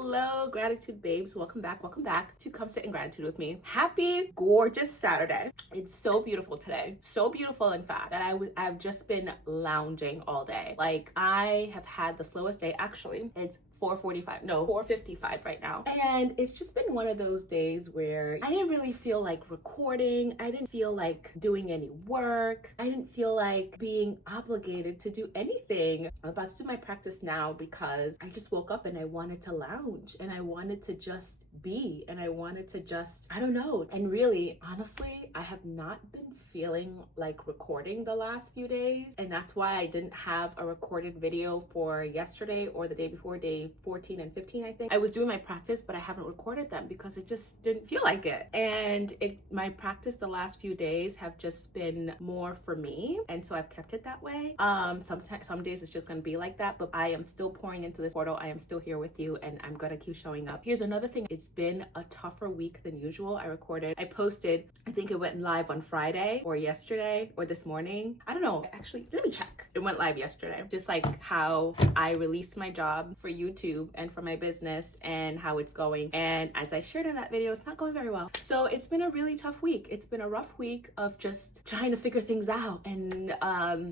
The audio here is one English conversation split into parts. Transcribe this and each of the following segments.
Hello, gratitude babes. Welcome back to Come Sit in Gratitude with me. Happy gorgeous Saturday. It's so beautiful today. So beautiful, in fact, that I've just been lounging all day. Like, I have had the slowest day. Actually, it's 4:55 right now, and it's just been one of those days where I didn't really feel like recording. I didn't feel like doing any work. I didn't feel like being obligated to do anything. I'm about to do my practice now because I just woke up and I wanted to lounge and I wanted to just be and I wanted to just, I don't know. And really, honestly, I have not been feeling like recording the last few days, and that's why I didn't have a recorded video for yesterday or the day before, day 14 and 15, I think. I was doing my practice, but I haven't recorded them because it just didn't feel like it. And my practice the last few days have just been more for me, and so I've kept it that way. Sometimes, some days it's just gonna be like that, but I am still pouring into this portal. I am still here with you, and I'm gonna keep showing up. Here's another thing. It's been a tougher week than usual. I posted, I think it went live on Friday or yesterday or this morning. I don't know. Actually, let me check. It went live yesterday. Just like how I released my job for YouTube and for my business and how it's going. And as I shared in that video, it's not going very well. So it's been a really tough week. It's been a rough week of just trying to figure things out and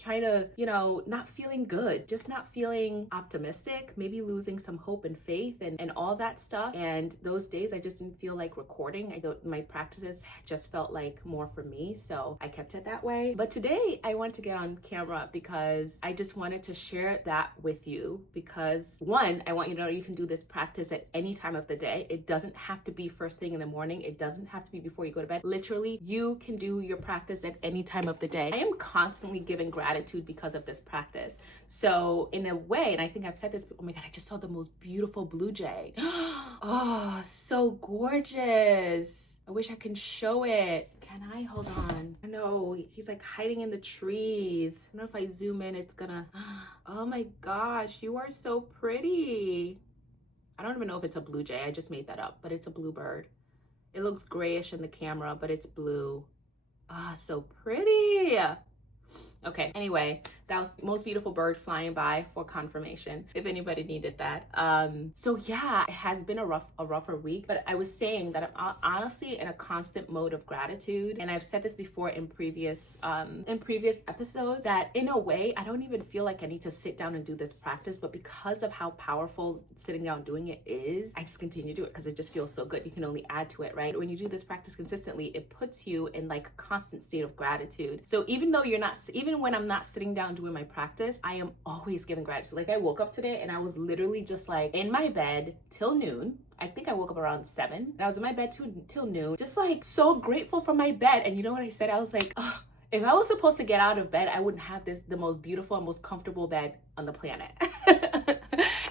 trying to, not feeling good, just not feeling optimistic, maybe losing some hope and faith and all that stuff. And those days I just didn't feel like recording. My practices just felt like more for me, so I kept it that way. But today I want to get on camera because I just wanted to share that with you, because one, I want you to know you can do this practice at any time of the day. It doesn't have to be first thing in the morning. It doesn't have to be before you go to bed. Literally, you can do your practice at any time of the day. I am constantly giving gratitude because of this practice. So in a way, and I think I've said this, oh my God, I just saw the most beautiful blue jay. Oh, so gorgeous. I wish I can show it. Can I? Hold on. No, he's like hiding in the trees. I don't know if I zoom in, it's gonna, oh my gosh, you are so pretty. I don't even know if it's a blue jay. I just made that up, but it's a blue bird. It looks grayish in the camera, but it's blue. Ah, so pretty. Okay, anyway, that was the most beautiful bird flying by for confirmation, if anybody needed that. So yeah, it has been a rougher week, but I was saying that I'm honestly in a constant mode of gratitude. And I've said this before in previous episodes, that in a way, I don't even feel like I need to sit down and do this practice, but because of how powerful sitting down doing it is, I just continue to do it because it just feels so good. You can only add to it, right? When you do this practice consistently, it puts you in like a constant state of gratitude. So even when I'm not sitting down doing my practice, I am always giving gratitude. Like, I woke up today and I was literally just like in my bed till noon. I think I woke up around 7 and I was in my bed till noon, just like so grateful for my bed. And you know what I said? I was like, oh, if I was supposed to get out of bed, I wouldn't have the most beautiful and most comfortable bed on the planet.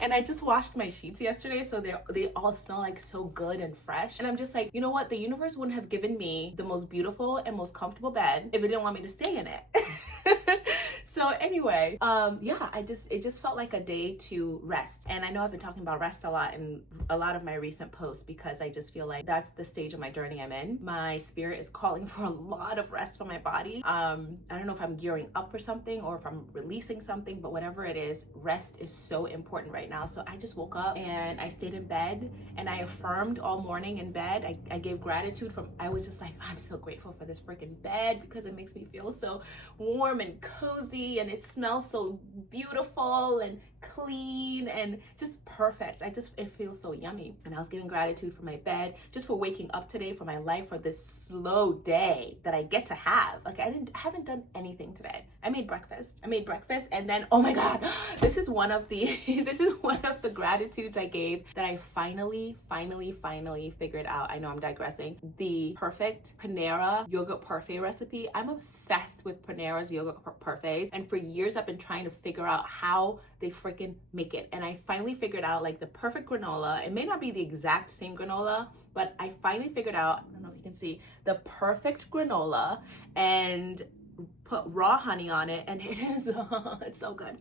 And I just washed my sheets yesterday, so they all smell like so good and fresh. And I'm just like, you know what? The universe wouldn't have given me the most beautiful and most comfortable bed if it didn't want me to stay in it. So anyway, yeah, it just felt like a day to rest. And I know I've been talking about rest a lot in a lot of my recent posts because I just feel like that's the stage of my journey I'm in. My spirit is calling for a lot of rest for my body. I don't know if I'm gearing up for something or if I'm releasing something, but whatever it is, rest is so important right now. So I just woke up and I stayed in bed and I affirmed all morning in bed. I gave gratitude I was just like, I'm so grateful for this freaking bed because it makes me feel so warm and cozy, and it smells so beautiful and clean and just perfect. It feels so yummy. And I was giving gratitude for my bed, just for waking up today, for my life, for this slow day that I get to have. Like, I haven't done anything today. I made breakfast and then, oh my God, this is one of the gratitudes I gave that I finally figured out. I know I'm digressing. The perfect Panera yogurt parfait recipe. I'm obsessed with Panera's yogurt parfaits, and for years I've been trying to figure out how they freaking make it. And I finally figured out like the perfect granola. It may not be the exact same granola, but I finally figured out, I don't know if you can see, the perfect granola, and put raw honey on it, and it is, it's so good.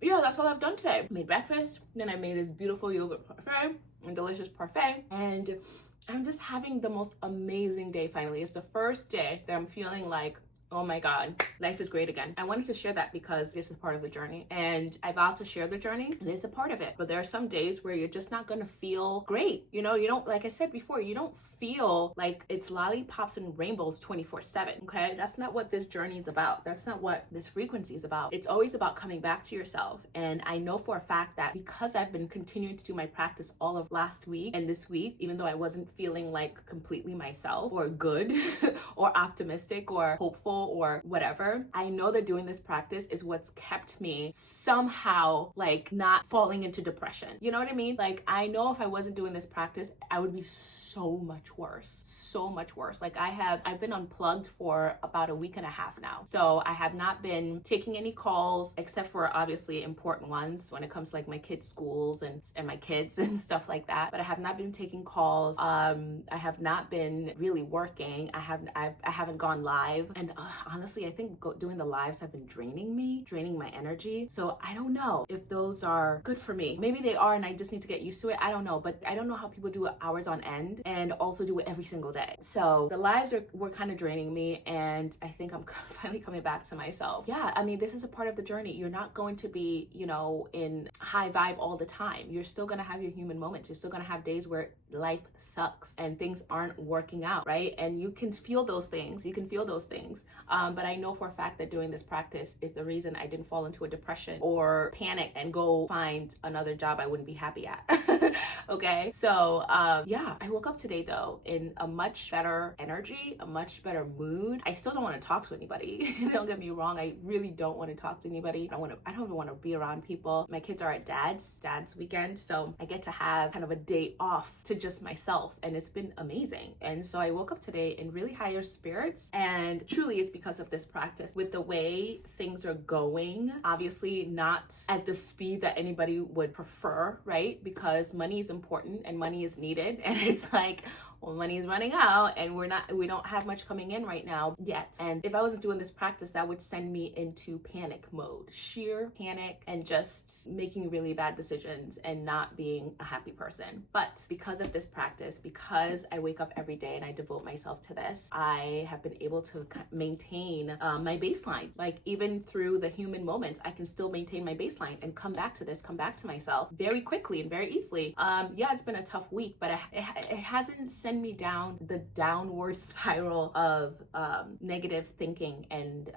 Yeah, that's all I've done today. I made breakfast, then I made this beautiful yogurt parfait and delicious parfait, and I'm just having the most amazing day finally. It's the first day that I'm feeling like Oh my God, life is great again. I wanted to share that because this is part of the journey, and I vowed to share the journey, and it's a part of it. But there are some days where you're just not gonna feel great. You know, you don't, like I said before, you don't feel like it's lollipops and rainbows 24/7. Okay, that's not what this journey is about. That's not what this frequency is about. It's always about coming back to yourself. And I know for a fact that because I've been continuing to do my practice all of last week and this week, even though I wasn't feeling like completely myself or good or optimistic or hopeful or whatever, I know that doing this practice is what's kept me somehow like not falling into depression. You know what I mean? Like, I know if I wasn't doing this practice, I would be so much worse. So much worse. Like, I've been unplugged for about a week and a half now. So I have not been taking any calls except for obviously important ones when it comes to like my kids' schools and my kids and stuff like that. But I have not been taking calls. I have not been really working. I haven't gone live. And honestly, I think doing the lives have been draining my energy. So I don't know if those are good for me. Maybe they are, and I just need to get used to it. I don't know, but I don't know how people do it hours on end and also do it every single day. So the lives were kind of draining me, and I think I'm finally coming back to myself. Yeah, I mean, this is a part of the journey. You're not going to be, you know, in high vibe all the time. You're still gonna have your human moments. You're still gonna have days where life sucks and things aren't working out, right? And you can feel those things. But I know for a fact that doing this practice is the reason I didn't fall into a depression or panic and go find another job I wouldn't be happy at. Okay, so yeah, I woke up today though in a much better energy, a much better mood. I still don't want to talk to anybody. Don't get me wrong, I really don't want to talk to anybody. I don't even want to be around people. My kids are at dad's weekend, so I get to have kind of a day off to just myself, and it's been amazing. And so I woke up today in really higher spirits, and truly it's because of this practice. With the way things are going, obviously not at the speed that anybody would prefer, right? Because money is important and money is needed, and it's like, well, money is running out and we don't have much coming in right now yet. And if I wasn't doing this practice, that would send me into panic mode, sheer panic, and just making really bad decisions and not being a happy person. But because of this practice, because I wake up every day and I devote myself to this, I have been able to maintain my baseline. Like, even through the human moments, I can still maintain my baseline and come back to myself very quickly and very easily. Yeah, it's been a tough week, but it hasn't sent me down the downward spiral of negative thinking and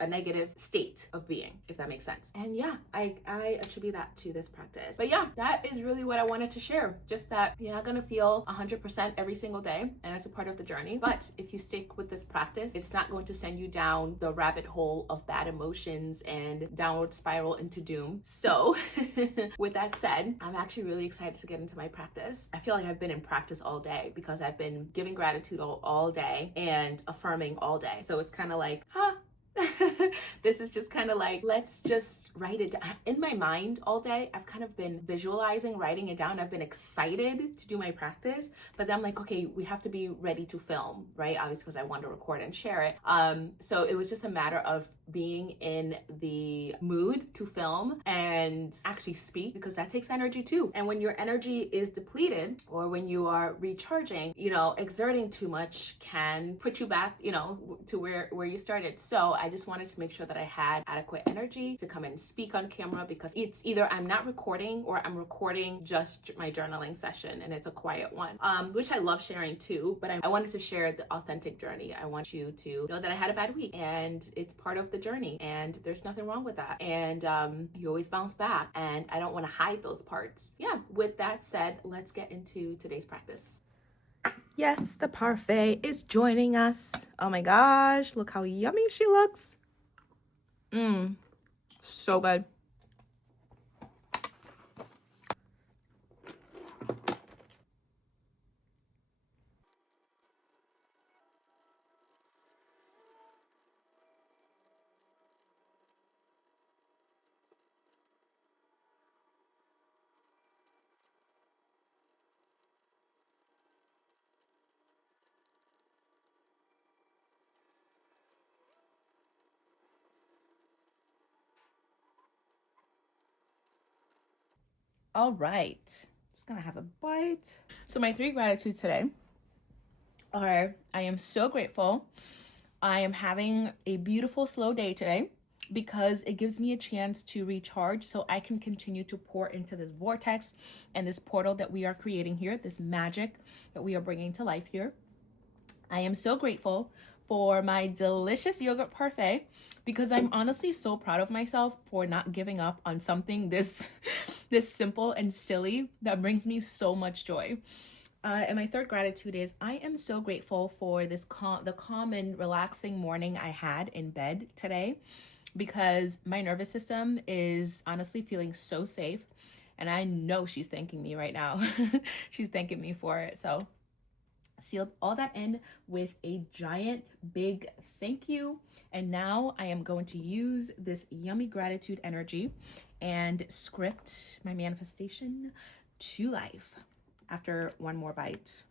a negative state of being, if that makes sense. And yeah, I attribute that to this practice. But yeah, that is really what I wanted to share. Just that you're not gonna feel 100% every single day, and it's a part of the journey. But if you stick with this practice, it's not going to send you down the rabbit hole of bad emotions and downward spiral into doom. So with that said, I'm actually really excited to get into my practice. I feel like I've been in practice all day because I've been giving gratitude all day and affirming all day. So it's kind of like, this is just kind of like, let's just write it down. In my mind all day, I've kind of been visualizing, writing it down. I've been excited to do my practice, but then I'm like, okay, we have to be ready to film, right? Obviously, because I want to record and share it. So it was just a matter of being in the mood to film and actually speak, because that takes energy too. And when your energy is depleted, or when you are recharging, you know, exerting too much can put you back, you know, to where you started. So I just wanted to make sure that I had adequate energy to come and speak on camera, because it's either I'm not recording or I'm recording just my journaling session, and it's a quiet one, which I love sharing too. But I wanted to share the authentic journey. I want you to know that I had a bad week, and it's part of the journey, and there's nothing wrong with that. And you always bounce back, and I don't want to hide those parts. Yeah, with that said, let's get into today's practice. Yes, the parfait is joining us. Oh my gosh, look how yummy she looks. So good. All right, just gonna have a bite. So my 3 gratitudes today are: I am so grateful I am having a beautiful slow day today because it gives me a chance to recharge so I can continue to pour into this vortex and this portal that we are creating here, this magic that we are bringing to life here. I am so grateful for my delicious yogurt parfait because I'm honestly so proud of myself for not giving up on something this this simple and silly that brings me so much joy. And my third gratitude is I am so grateful for the calm and relaxing morning I had in bed today because my nervous system is honestly feeling so safe, and I know she's thanking me right now. She's thanking me for it. So sealed all that in with a giant big thank you. And now I am going to use this yummy gratitude energy and script my manifestation to life after one more bite.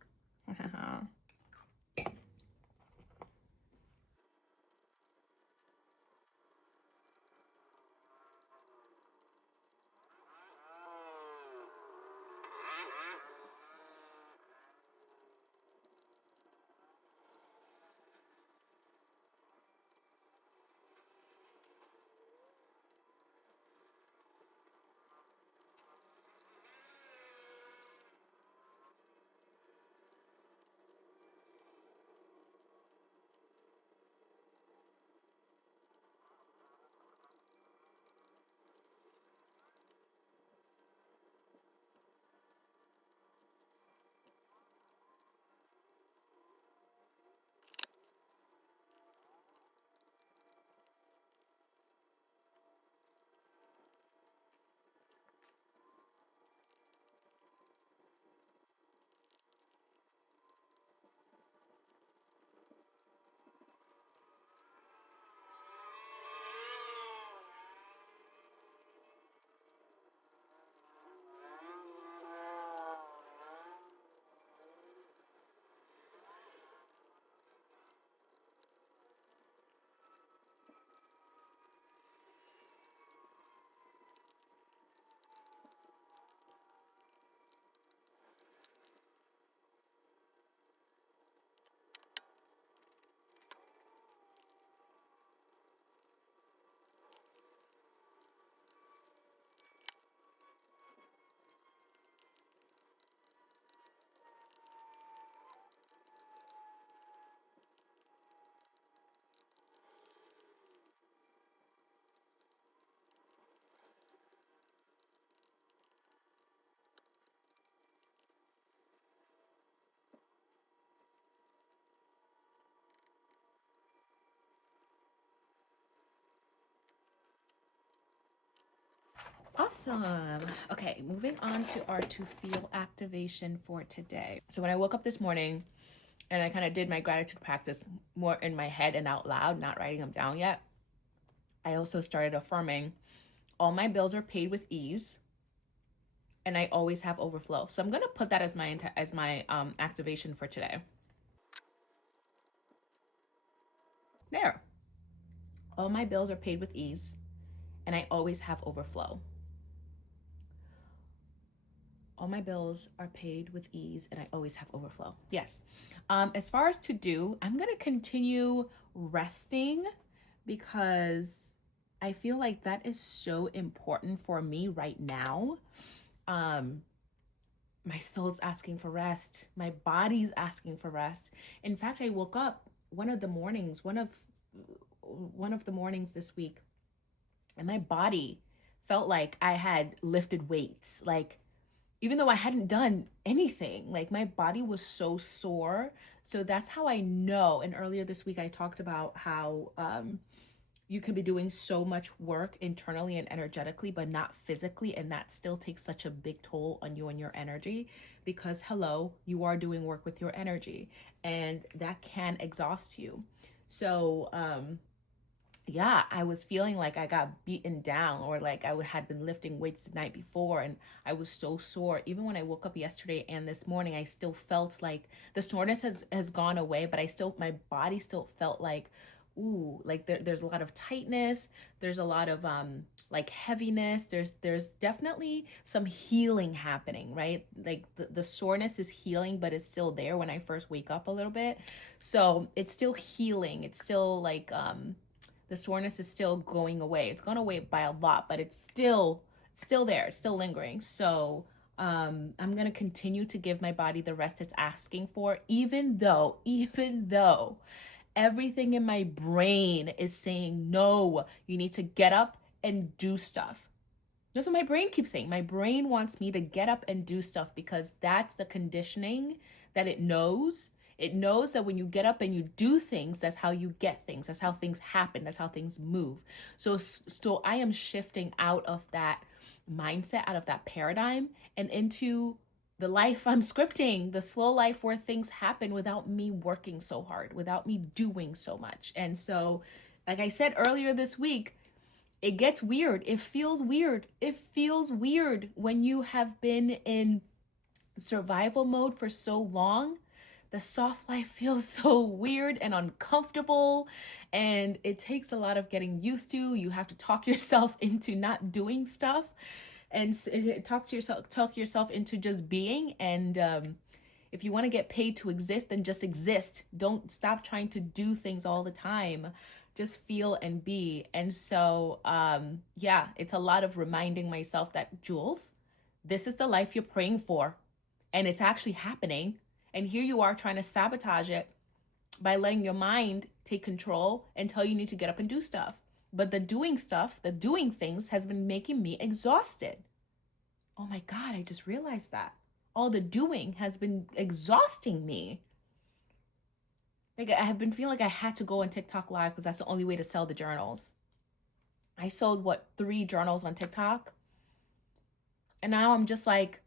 Awesome. Okay, moving on to our to feel activation for today. So when I woke up this morning and I kind of did my gratitude practice more in my head and out loud, not writing them down yet, I also started affirming all my bills are paid with ease and I always have overflow. So I'm going to put that as my activation for today. There. All my bills are paid with ease and I always have overflow. All my bills are paid with ease and I always have overflow. Yes. As far as to do, I'm going to continue resting because I feel like that is so important for me right now. My soul's asking for rest. My body's asking for rest. In fact, I woke up one of the mornings this week, and my body felt like I had lifted weights. Like, even though I hadn't done anything, like my body was so sore. So that's how I know. And earlier this week, I talked about how you can be doing so much work internally and energetically, but not physically. And that still takes such a big toll on you and your energy because, hello, you are doing work with your energy and that can exhaust you. So, yeah, I was feeling like I got beaten down or like I had been lifting weights the night before and I was so sore. Even when I woke up yesterday and this morning, I still felt like the soreness has gone away, but my body still felt like, ooh, like there's a lot of tightness. There's a lot of like heaviness. There's definitely some healing happening, right? Like the soreness is healing, but it's still there when I first wake up a little bit. So it's still healing. It's still like the soreness is still going away. It's gone away by a lot, but it's still there. It's still lingering. So I'm gonna continue to give my body the rest it's asking for, even though everything in my brain is saying, no, you need to get up and do stuff. That's what my brain keeps saying. My brain wants me to get up and do stuff because that's the conditioning that it knows. It knows that when you get up and you do things, that's how you get things. That's how things happen. That's how things move. So I am shifting out of that mindset, out of that paradigm, and into the life I'm scripting, the slow life where things happen without me working so hard, without me doing so much. And so, like I said earlier this week, it gets weird. It feels weird. It feels weird when you have been in survival mode for so long. The soft life feels so weird and uncomfortable, and it takes a lot of getting used to. You have to talk yourself into not doing stuff, and talk yourself into just being. And if you want to get paid to exist, then just exist. Don't stop trying to do things all the time. Just feel and be. And so yeah, it's a lot of reminding myself that, Jules, this is the life you're praying for, and it's actually happening. And here you are trying to sabotage it by letting your mind take control and tell you need to get up and do stuff. But the doing things has been making me exhausted. Oh my God, I just realized that. All the doing has been exhausting me. Like, I have been feeling like I had to go on TikTok live because that's the only way to sell the journals. I sold 3 journals on TikTok. And now I'm just like,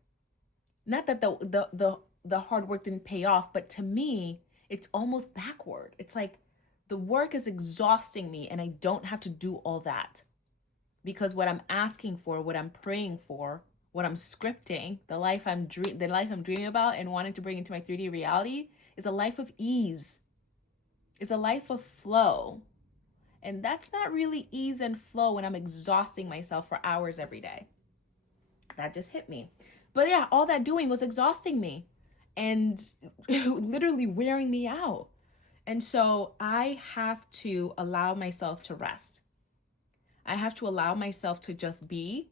not that the hard work didn't pay off, but to me, it's almost backward. It's like the work is exhausting me and I don't have to do all that, because what I'm asking for, what I'm praying for, what I'm scripting, the life I'm dreaming about and wanting to bring into my 3D reality is a life of ease. It's a life of flow. And that's not really ease and flow when I'm exhausting myself for hours every day. That just hit me. But yeah, all that doing was exhausting me and literally wearing me out. And so I have to allow myself to rest. I have to allow myself to just be.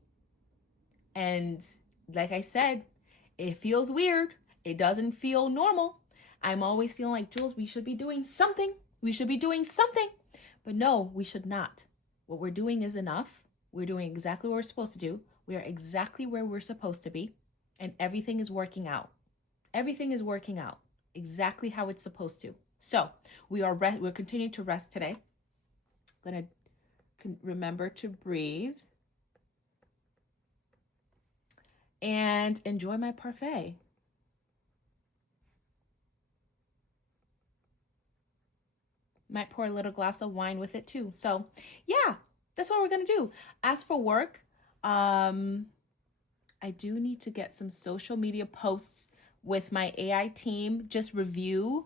And like I said, it feels weird. It doesn't feel normal. I'm always feeling like, Jules, we should be doing something. We should be doing something. But no, we should not. What we're doing is enough. We're doing exactly what we're supposed to do. We are exactly where we're supposed to be. And everything is working out. Everything is working out exactly how it's supposed to. So we're continuing to rest today. I'm going to remember to breathe and enjoy my parfait. Might pour a little glass of wine with it too. So yeah, that's what we're going to do. As for work, I do need to get some social media posts with my AI team, just review.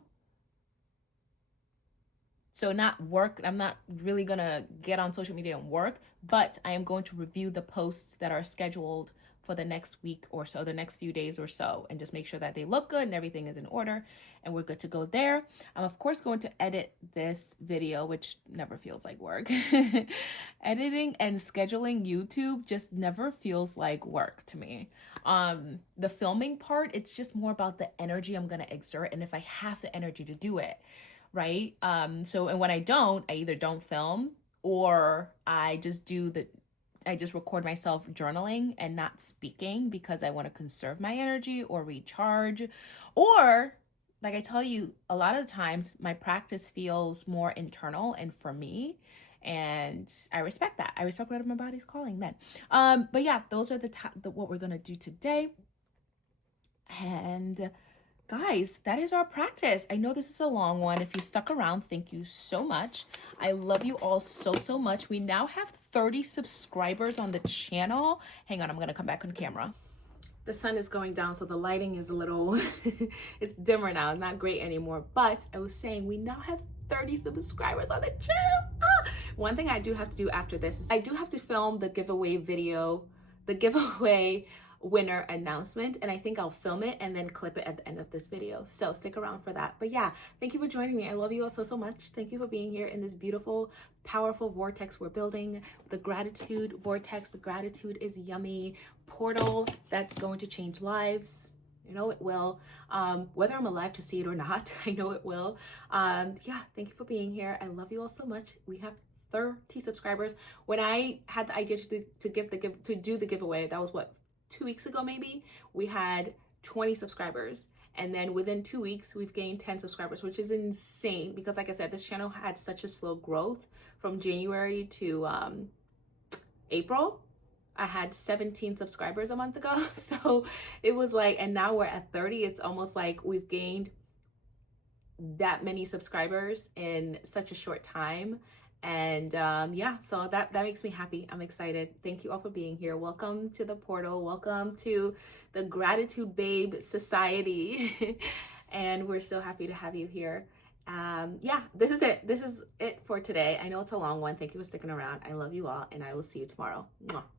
So not work, I'm not really going to get on social media and work, but I am going to review the posts that are scheduled for the next week or so, the next few days or so, and just make sure that they look good and everything is in order and we're good to go there. I'm of course going to edit this video, which never feels like work. Editing and scheduling YouTube just never feels like work to me. The filming part, it's just more about the energy I'm going to exert and if I have the energy to do it, right? And when I don't, I either don't film or I just record myself journaling and not speaking because I want to conserve my energy or recharge. Or, like I tell you, a lot of the times my practice feels more internal and for me. And I respect that. I respect what my body's calling then. But yeah, those are what we're going to do today. And guys, that is our practice. I know this is a long one. If you stuck around, thank you so much. I love you all so, so much. We now have 30 subscribers on the channel. Hang on, I'm going to come back on camera. The sun is going down, so the lighting is a little, it's dimmer now. It's not great anymore. But I was saying we now have 30 subscribers on the channel. One thing I do have to do after this is I do have to film the giveaway video, the giveaway winner announcement, and I think I'll film it and then clip it at the end of this video. So stick around for that. But yeah, thank you for joining me. I love you all so much. Thank you for being here in this beautiful, powerful vortex we're building, the gratitude vortex. The gratitude is yummy portal that's going to change lives. You know it will. Whether I'm alive to see it or not, I know it will. Yeah, thank you for being here. I love you all so much. We have 30 subscribers. When I had the idea to do the giveaway, that was what, 2 weeks ago maybe, we had 20 subscribers, and then within 2 weeks we've gained 10 subscribers, which is insane because, like I said, this channel had such a slow growth from January to April. I had 17 subscribers a month ago, so it was like, and now we're at 30. It's almost like we've gained that many subscribers in such a short time. And yeah, so that makes me happy. I'm excited. Thank you all for being here. Welcome to the portal. Welcome to the Gratitude Babe Society. And we're so happy to have you here. Yeah, this is it. This is it for today. I know it's a long one. Thank you for sticking around. I love you all, and I will see you tomorrow. Mwah.